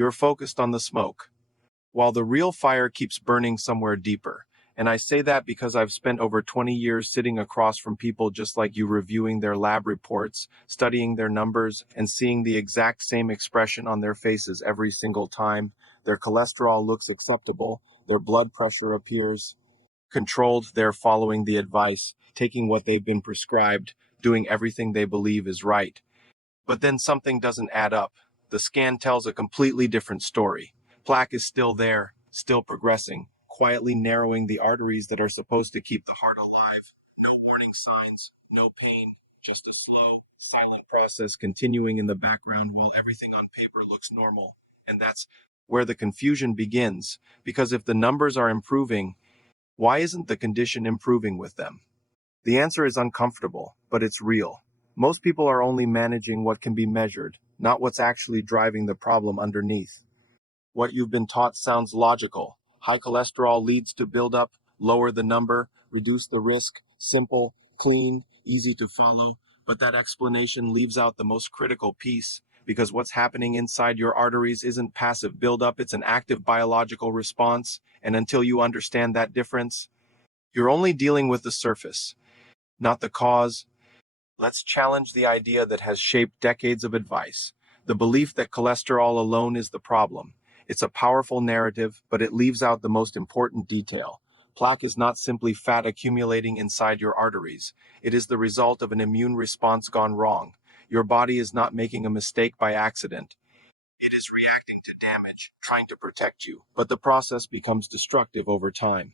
You're focused on the smoke, while the real fire keeps burning somewhere deeper. And I say that because I've spent over 20 years sitting across from people just like you, reviewing their lab reports, studying their numbers, and seeing the exact same expression on their faces every single time. Their cholesterol looks acceptable, their blood pressure appears controlled, they're following the advice, taking what they've been prescribed, doing everything they believe is right. But then something doesn't add up. The scan tells a completely different story. Plaque is still there, still progressing, quietly narrowing the arteries that are supposed to keep the heart alive. No warning signs, no pain, just a slow, silent process continuing in the background while everything on paper looks normal. And that's where the confusion begins, because if the numbers are improving, why isn't the condition improving with them? The answer is uncomfortable, but it's real. Most people are only managing what can be measured, not what's actually driving the problem underneath. What you've been taught sounds logical. High cholesterol leads to buildup, lower the number, reduce the risk, simple, clean, easy to follow. But that explanation leaves out the most critical piece, because what's happening inside your arteries isn't passive buildup, it's an active biological response. And until you understand that difference, you're only dealing with the surface, not the cause. Let's challenge the idea that has shaped decades of advice, the belief that cholesterol alone is the problem. It's a powerful narrative, but it leaves out the most important detail. Plaque is not simply fat accumulating inside your arteries. It is the result of an immune response gone wrong. Your body is not making a mistake by accident. It is reacting to damage, trying to protect you, but the process becomes destructive over time.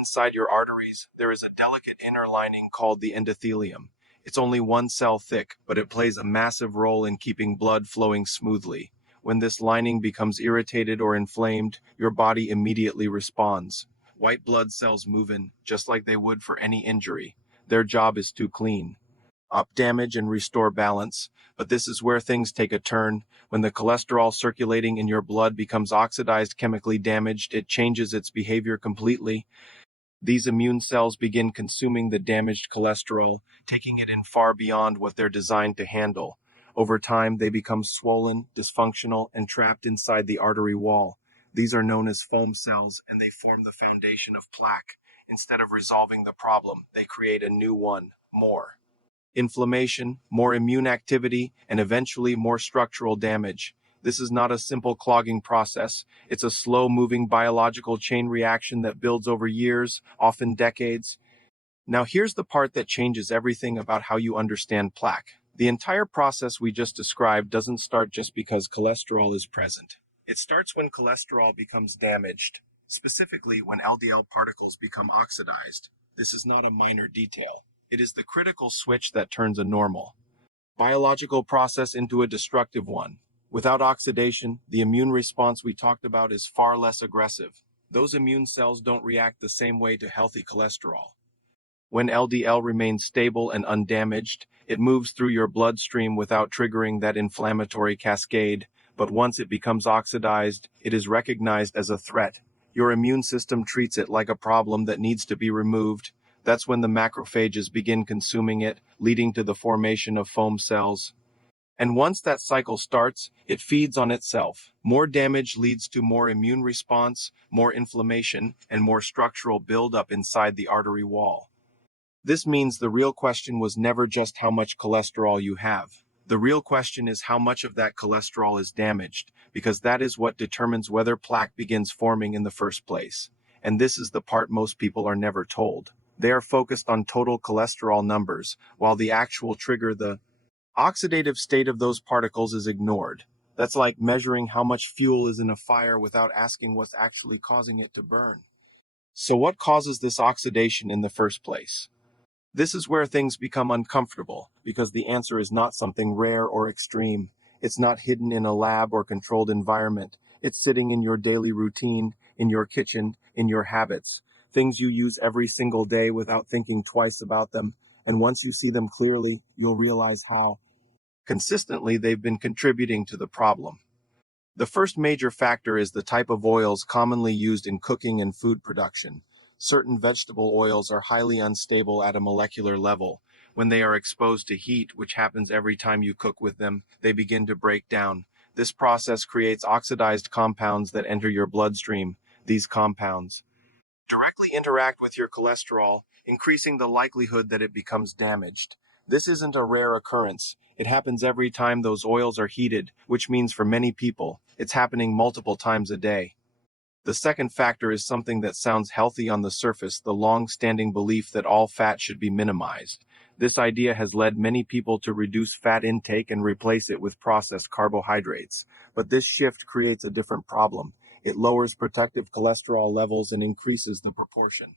Inside your arteries, there is a delicate inner lining called the endothelium. It's only one cell thick, but it plays a massive role in keeping blood flowing smoothly. When this lining becomes irritated or inflamed, your body immediately responds. White blood cells move in, just like they would for any injury. Their job is to clean up damage and restore balance. But this is where things take a turn. When the cholesterol circulating in your blood becomes oxidized, chemically damaged, it changes its behavior completely. These immune cells begin consuming the damaged cholesterol, taking it in far beyond what they're designed to handle. Over time, they become swollen, dysfunctional, and trapped inside the artery wall. These are known as foam cells, and they form the foundation of plaque. Instead of resolving the problem, they create a new one, more inflammation, more immune activity, and eventually more structural damage. This is not a simple clogging process. It's a slow-moving biological chain reaction that builds over years, often decades. Now here's the part that changes everything about how you understand plaque. The entire process we just described doesn't start just because cholesterol is present. It starts when cholesterol becomes damaged, specifically when LDL particles become oxidized. This is not a minor detail. It is the critical switch that turns a normal biological process into a destructive one. Without oxidation, the immune response we talked about is far less aggressive. Those immune cells don't react the same way to healthy cholesterol. When LDL remains stable and undamaged, it moves through your bloodstream without triggering that inflammatory cascade, but once it becomes oxidized, it is recognized as a threat. Your immune system treats it like a problem that needs to be removed. That's when the macrophages begin consuming it, leading to the formation of foam cells. And once that cycle starts, it feeds on itself. More damage leads to more immune response, more inflammation, and more structural buildup inside the artery wall. This means the real question was never just how much cholesterol you have. The real question is how much of that cholesterol is damaged, because that is what determines whether plaque begins forming in the first place. And this is the part most people are never told. They are focused on total cholesterol numbers, while the actual trigger, the oxidative state of those particles, is ignored. That's like measuring how much fuel is in a fire without asking what's actually causing it to burn. So what causes this oxidation in the first place? This is where things become uncomfortable, because the answer is not something rare or extreme. It's not hidden in a lab or controlled environment. It's sitting in your daily routine, in your kitchen, in your habits. Things you use every single day without thinking twice about them. And once you see them clearly, you'll realize how consistently they've been contributing to the problem. The first major factor is the type of oils commonly used in cooking and food production. Certain vegetable oils are highly unstable at a molecular level. When they are exposed to heat, which happens every time you cook with them, they begin to break down. This process creates oxidized compounds that enter your bloodstream. These compounds directly interact with your cholesterol, increasing the likelihood that it becomes damaged. This isn't a rare occurrence. It happens every time those oils are heated, which means for many people, it's happening multiple times a day. The second factor is something that sounds healthy on the surface, the long-standing belief that all fat should be minimized. This idea has led many people to reduce fat intake and replace it with processed carbohydrates. But this shift creates a different problem. It lowers protective cholesterol levels and increases the proportion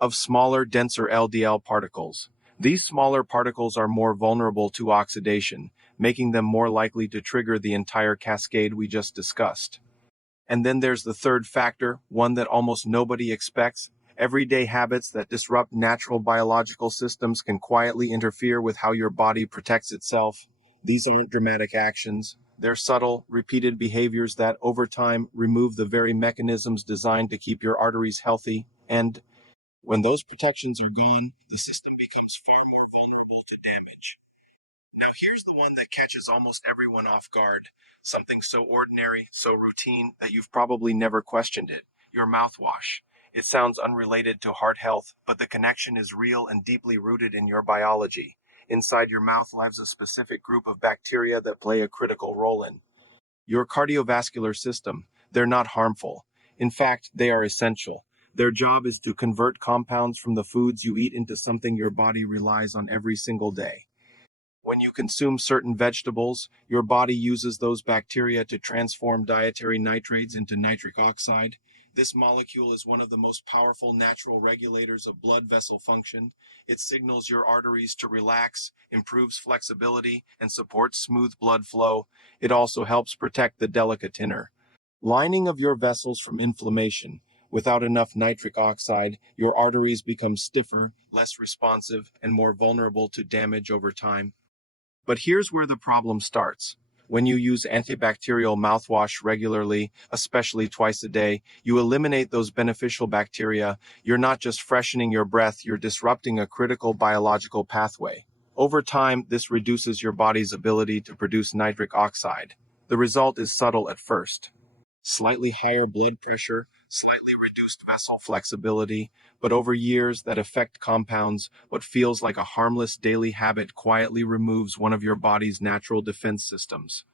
of smaller, denser LDL particles. These smaller particles are more vulnerable to oxidation, making them more likely to trigger the entire cascade we just discussed. And then there's the third factor, one that almost nobody expects. Everyday habits that disrupt natural biological systems can quietly interfere with how your body protects itself. These aren't dramatic actions. They're subtle, repeated behaviors that, over time, remove the very mechanisms designed to keep your arteries healthy. And when those protections are gone, the system becomes far more vulnerable to damage. Now here's the one that catches almost everyone off guard. Something so ordinary, so routine, that you've probably never questioned it. Your mouthwash. It sounds unrelated to heart health, but the connection is real and deeply rooted in your biology. Inside your mouth lives a specific group of bacteria that play a critical role in your cardiovascular system. They're not harmful. In fact, they are essential. Their job is to convert compounds from the foods you eat into something your body relies on every single day. When you consume certain vegetables, your body uses those bacteria to transform dietary nitrates into nitric oxide. This molecule is one of the most powerful natural regulators of blood vessel function. It signals your arteries to relax, improves flexibility, and supports smooth blood flow. It also helps protect the delicate inner lining of your vessels from inflammation. Without enough nitric oxide, your arteries become stiffer, less responsive, and more vulnerable to damage over time. But here's where the problem starts. When you use antibacterial mouthwash regularly, especially twice a day, you eliminate those beneficial bacteria. You're not just freshening your breath, you're disrupting a critical biological pathway. Over time, this reduces your body's ability to produce nitric oxide. The result is subtle at first. Slightly higher blood pressure, slightly reduced vessel flexibility, but over years that effect compounds. What feels like a harmless daily habit quietly removes one of your body's natural defense systems.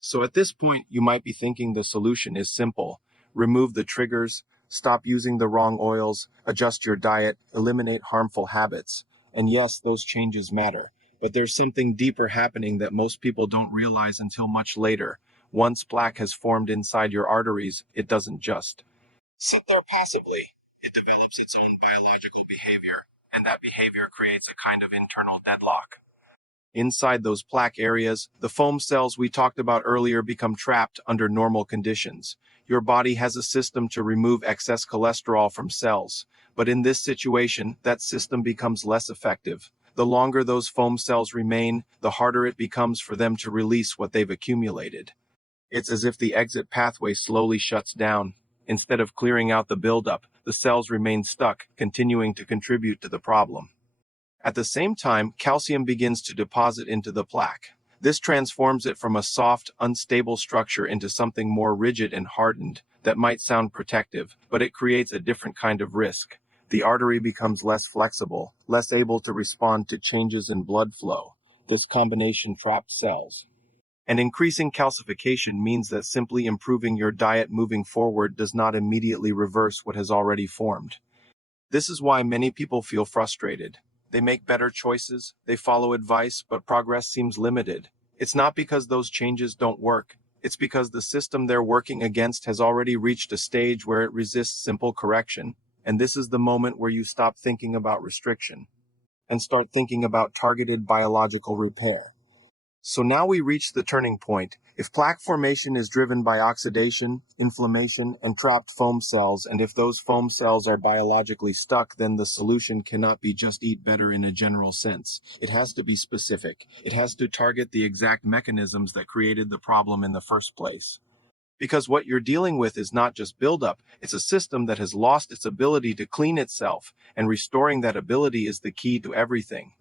So at this point, you might be thinking the solution is simple. Remove the triggers, stop using the wrong oils, adjust your diet, eliminate harmful habits. And yes, those changes matter. But there's something deeper happening that most people don't realize until much later. Once plaque has formed inside your arteries, it doesn't just sit there passively. It develops its own biological behavior, and that behavior creates a kind of internal deadlock. Inside those plaque areas, the foam cells we talked about earlier become trapped under normal conditions. Your body has a system to remove excess cholesterol from cells, but in this situation, that system becomes less effective. The longer those foam cells remain, the harder it becomes for them to release what they've accumulated. It's as if the exit pathway slowly shuts down. Instead of clearing out the buildup, the cells remain stuck, continuing to contribute to the problem. At the same time, calcium begins to deposit into the plaque. This transforms it from a soft, unstable structure into something more rigid and hardened that might sound protective, but it creates a different kind of risk. The artery becomes less flexible, less able to respond to changes in blood flow. This combination traps cells. And increasing calcification means that simply improving your diet moving forward does not immediately reverse what has already formed. This is why many people feel frustrated. They make better choices, they follow advice, but progress seems limited. It's not because those changes don't work. It's because the system they're working against has already reached a stage where it resists simple correction. And this is the moment where you stop thinking about restriction and start thinking about targeted biological repair. So now we reach the turning point. If plaque formation is driven by oxidation, inflammation, and trapped foam cells, and if those foam cells are biologically stuck, then the solution cannot be just eat better in a general sense. It has to be specific. It has to target the exact mechanisms that created the problem in the first place. Because what you're dealing with is not just buildup, it's a system that has lost its ability to clean itself, and restoring that ability is the key to everything.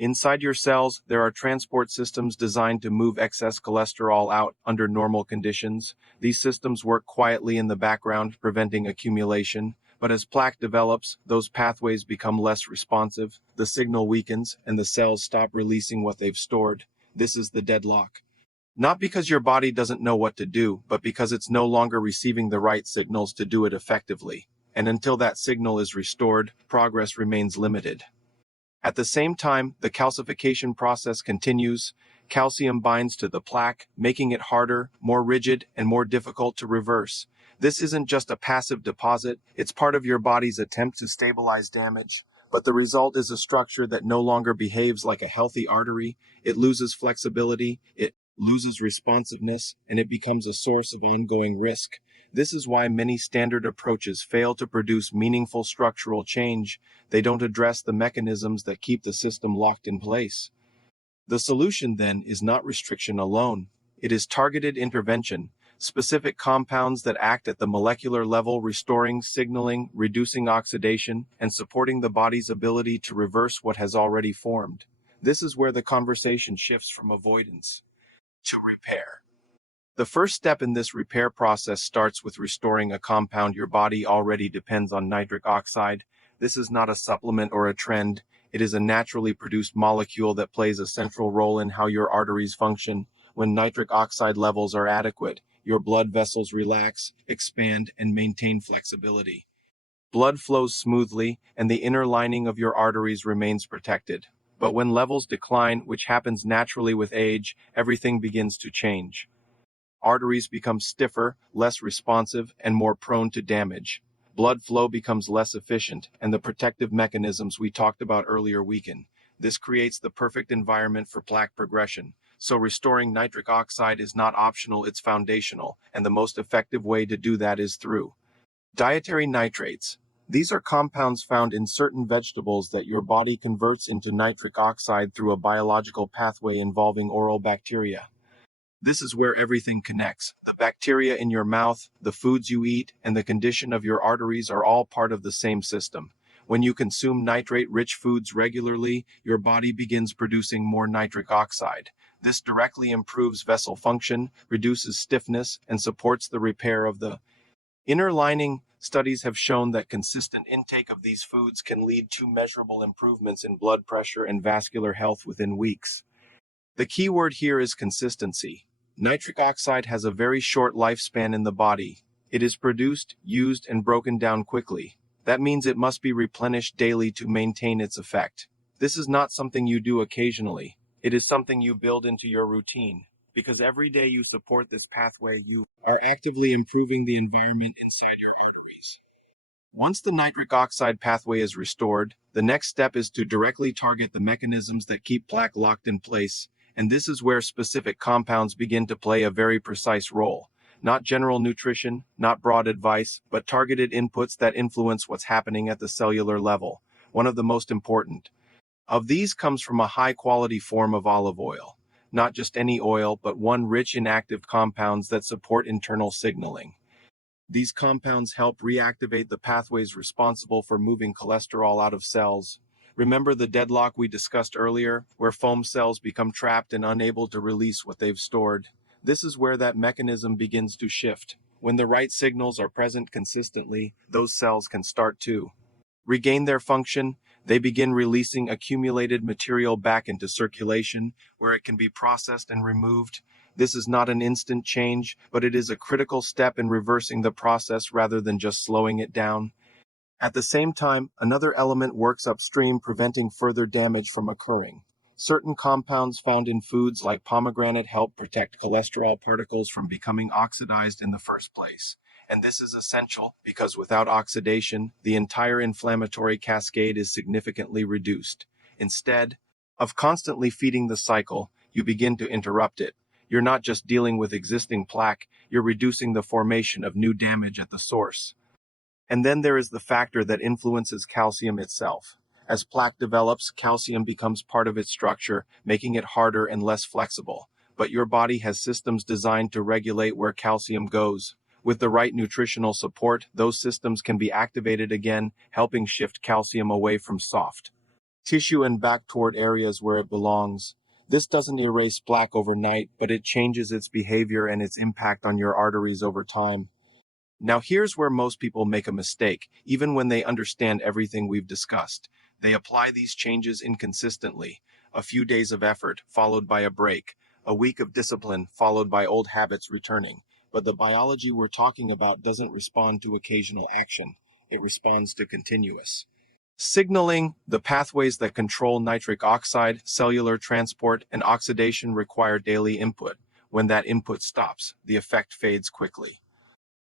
Inside your cells, there are transport systems designed to move excess cholesterol out under normal conditions. These systems work quietly in the background, preventing accumulation. But as plaque develops, those pathways become less responsive, the signal weakens, and the cells stop releasing what they've stored. This is the deadlock. Not because your body doesn't know what to do, but because it's no longer receiving the right signals to do it effectively. And until that signal is restored, progress remains limited. At the same time, the calcification process continues. Calcium binds to the plaque, making it harder, more rigid, and more difficult to reverse. This isn't just a passive deposit, it's part of your body's attempt to stabilize damage. But the result is a structure that no longer behaves like a healthy artery. It loses flexibility, it loses responsiveness, and it becomes a source of ongoing risk. This is why many standard approaches fail to produce meaningful structural change. They don't address the mechanisms that keep the system locked in place. The solution, then, is not restriction alone. It is targeted intervention, specific compounds that act at the molecular level, restoring signaling, reducing oxidation, and supporting the body's ability to reverse what has already formed. This is where the conversation shifts from avoidance to repair. The first step in this repair process starts with restoring a compound your body already depends on: nitric oxide. This is not a supplement or a trend. It is a naturally produced molecule that plays a central role in how your arteries function. When nitric oxide levels are adequate, your blood vessels relax, expand, and maintain flexibility. Blood flows smoothly, and the inner lining of your arteries remains protected. But when levels decline, which happens naturally with age, everything begins to change. Arteries become stiffer, less responsive, and more prone to damage. Blood flow becomes less efficient, and the protective mechanisms we talked about earlier weaken. This creates the perfect environment for plaque progression. So restoring nitric oxide is not optional, it's foundational, and the most effective way to do that is through dietary nitrates. These are compounds found in certain vegetables that your body converts into nitric oxide through a biological pathway involving oral bacteria. This is where everything connects. The bacteria in your mouth, the foods you eat, and the condition of your arteries are all part of the same system. When you consume nitrate-rich foods regularly, your body begins producing more nitric oxide. This directly improves vessel function, reduces stiffness, and supports the repair of the inner lining. Studies have shown that consistent intake of these foods can lead to measurable improvements in blood pressure and vascular health within weeks. The key word here is consistency. Nitric oxide has a very short lifespan in the body. It is produced, used, and broken down quickly. That means it must be replenished daily to maintain its effect. This is not something you do occasionally. It is something you build into your routine. Because every day you support this pathway, you are actively improving the environment inside your arteries. Once the nitric oxide pathway is restored, the next step is to directly target the mechanisms that keep plaque locked in place. And this is where specific compounds begin to play a very precise role. Not general nutrition, not broad advice, but targeted inputs that influence what's happening at the cellular level. One of the most important of these comes from a high-quality form of olive oil. Not just any oil, but one rich in active compounds that support internal signaling. These compounds help reactivate the pathways responsible for moving cholesterol out of cells. Remember the deadlock we discussed earlier, where foam cells become trapped and unable to release what they've stored? This is where that mechanism begins to shift. When the right signals are present consistently, those cells can start to regain their function. They begin releasing accumulated material back into circulation, where it can be processed and removed. This is not an instant change, but it is a critical step in reversing the process rather than just slowing it down. At the same time, another element works upstream, preventing further damage from occurring. Certain compounds found in foods like pomegranate help protect cholesterol particles from becoming oxidized in the first place. And this is essential because without oxidation, the entire inflammatory cascade is significantly reduced. Instead of constantly feeding the cycle, you begin to interrupt it. You're not just dealing with existing plaque, you're reducing the formation of new damage at the source. And then there is the factor that influences calcium itself. As plaque develops, calcium becomes part of its structure, making it harder and less flexible. But your body has systems designed to regulate where calcium goes. With the right nutritional support, those systems can be activated again, helping shift calcium away from soft tissue and back toward areas where it belongs. This doesn't erase plaque overnight, but it changes its behavior and its impact on your arteries over time. Now, here's where most people make a mistake, even when they understand everything we've discussed. They apply these changes inconsistently. A few days of effort, followed by a break. A week of discipline, followed by old habits returning. But the biology we're talking about doesn't respond to occasional action. It responds to continuous signaling. The pathways that control nitric oxide, cellular transport, and oxidation require daily input. When that input stops, the effect fades quickly.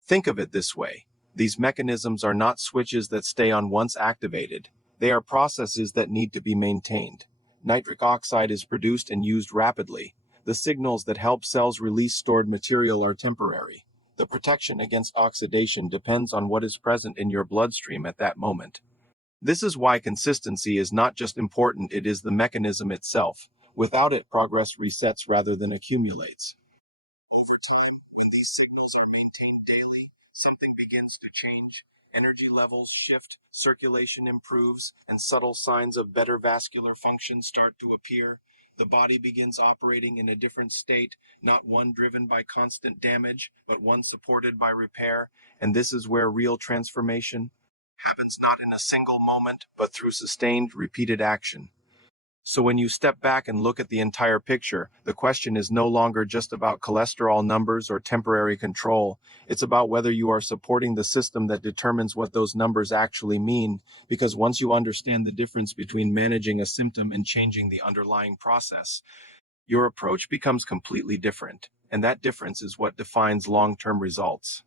Think of it this way. These mechanisms are not switches that stay on once activated. They are processes that need to be maintained. Nitric oxide is produced and used rapidly. The signals that help cells release stored material are temporary. The protection against oxidation depends on what is present in your bloodstream at that moment. This is why consistency is not just important, it is the mechanism itself. Without it, progress resets rather than accumulates. When these signals are maintained daily, something begins to change. Energy levels shift, circulation improves, and subtle signs of better vascular function start to appear. The body begins operating in a different state, not one driven by constant damage, but one supported by repair. And this is where real transformation happens, not in a single moment, but through sustained, repeated action. So when you step back and look at the entire picture, the question is no longer just about cholesterol numbers or temporary control. It's about whether you are supporting the system that determines what those numbers actually mean, because once you understand the difference between managing a symptom and changing the underlying process, your approach becomes completely different, and that difference is what defines long-term results.